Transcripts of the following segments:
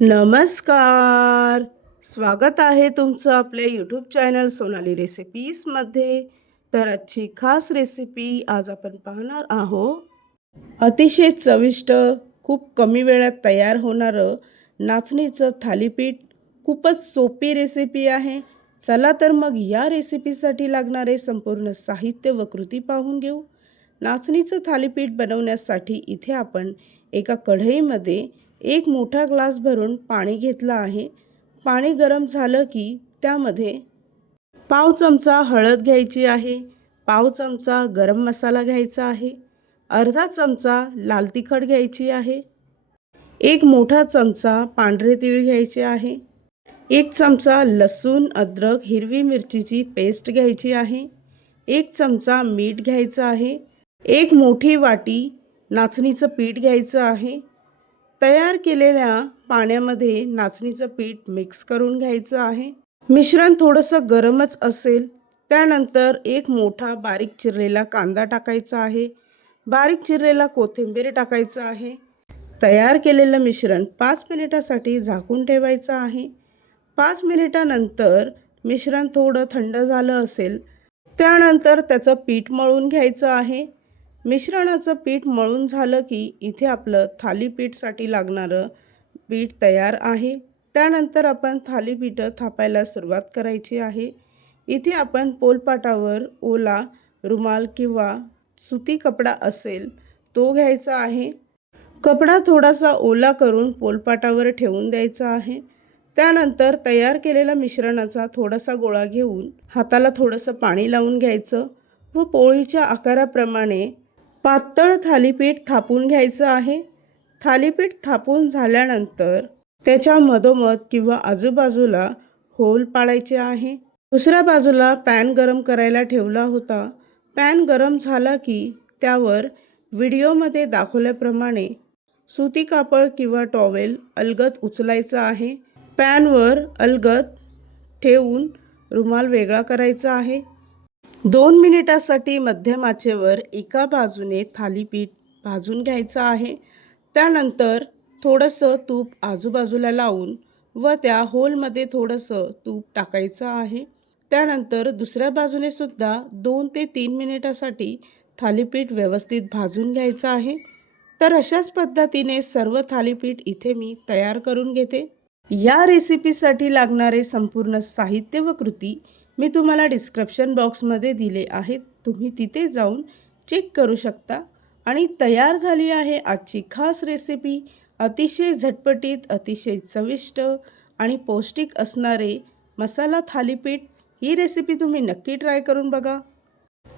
नमस्कार. स्वागत आहे तुमचं आपल्या यूट्यूब चॅनल सोनाली रेसिपीजमध्ये तर आजची खास रेसिपी आज आपण पाहणार आहोत. अतिशय चविष्ट खूप कमी वेळात तयार होणारं नाचणीचं थालीपीठ खूपच सोपी रेसिपी आहे. चला तर मग या रेसिपीसाठी लागणारे संपूर्ण साहित्य व कृती पाहून घेऊ. नाचणीचं थालीपीठ बनवण्यासाठी इथे आपण एका कढईमध्ये एक मोठा ग्लास भरून पाणी घेतलं आहे. पाणी गरम झालं की त्यामध्ये पाव चमचा हळद घ्यायची आहे. पाव चमचा गरम मसाला घ्यायचा आहे. अर्धा चमचा लाल तिखट घ्यायची आहे. एक मोठा चमचा पांढरे तीळ घ्यायचे आहे. एक चमचा लसूण अद्रक हिरवी मिरचीची पेस्ट घ्यायची आहे. एक चमचा मीठ घ्यायचं आहे. एक मोठी वाटी नाचणीचं पीठ घ्यायचं आहे. तयार केलेल्या पाण्यामध्ये नाचणीचं पीठ मिक्स करून घ्यायचं आहे. मिश्रण थोडंसं गरमच असेल त्यानंतर एक मोठा बारीक चिरलेला कांदा टाकायचा आहे. बारीक चिरलेला कोथिंबीर टाकायचं आहे. तयार केलेलं मिश्रण पाच मिनिटासाठी झाकून ठेवायचं आहे. पाच मिनिटानंतर मिश्रण थोडं थंड झालं असेल त्यानंतर त्याचं पीठ मळून घ्यायचं आहे. मिश्रणाचं पीठ मळून झालं की इथे आपलं थालीपीठसाठी लागणारं पीठ तयार आहे. त्यानंतर आपण थालीपीठं थापायला सुरुवात करायची आहे. इथे आपण पोलपाटावर ओला रुमाल किंवा सुती कपडा असेल तो घ्यायचा आहे. कपडा थोडासा ओला करून पोलपाटावर ठेवून द्यायचा आहे. त्यानंतर तयार केलेल्या मिश्रणाचा थोडासा गोळा घेऊन हाताला थोडंसं पाणी लावून घ्यायचं व पोळीच्या आकाराप्रमाणे पातळ थालीपीठ थापून घ्यायचं आहे. थालीपीठ थापून झाल्यानंतर त्याच्या मधोमध किंवा आजूबाजूला होल पाडायचे आहे. दुसऱ्या बाजूला पॅन गरम करायला ठेवला होता. पॅन गरम झाला की त्यावर व्हिडिओमध्ये दाखवल्याप्रमाणे सुती कापड किंवा टॉवेल अलगत उचलायचा आहे. पॅनवर अलगत ठेवून रुमाल वेगळा करायचा आहे. दोन मिनिटासाठी मध्यम आचेवर एका बाजूने थालीपीठ भाजून घ्यायचं आहे. त्यानंतर थोडंसं तूप आजूबाजूला लावून व त्या होलमध्ये थोडंसं तूप टाकायचं आहे. त्यानंतर दुसऱ्या बाजूने सुद्धा दोन ते तीन मिनिटासाठी थालीपीठ व्यवस्थित भाजून घ्यायचं आहे. तर अशाच पद्धतीने सर्व थालीपीठ इथे मी तयार करून घेते. या रेसिपीसाठी लागणारे संपूर्ण साहित्य व कृती मी तुम्हाला डिस्क्रिप्शन बॉक्समध्ये दिले आहेत. तुम्ही तिथे जाऊन चेक करू शकता. आणि तयार झाली आहे आजची खास रेसिपी अतिशय झटपटीत अतिशय चविष्ट आणि पौष्टिक असणारे मसाला थालीपीठ ही रेसिपी तुम्ही नक्की ट्राय करून बघा.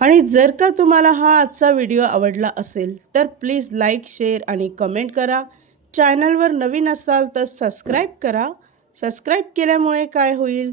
आणि जर का तुम्हाला हा आजचा व्हिडिओ आवडला असेल तर प्लीज लाईक शेअर आणि कमेंट करा. चॅनलवर नवीन असाल तर सबस्क्राईब करा. सबस्क्राईब केल्यामुळे काय होईल?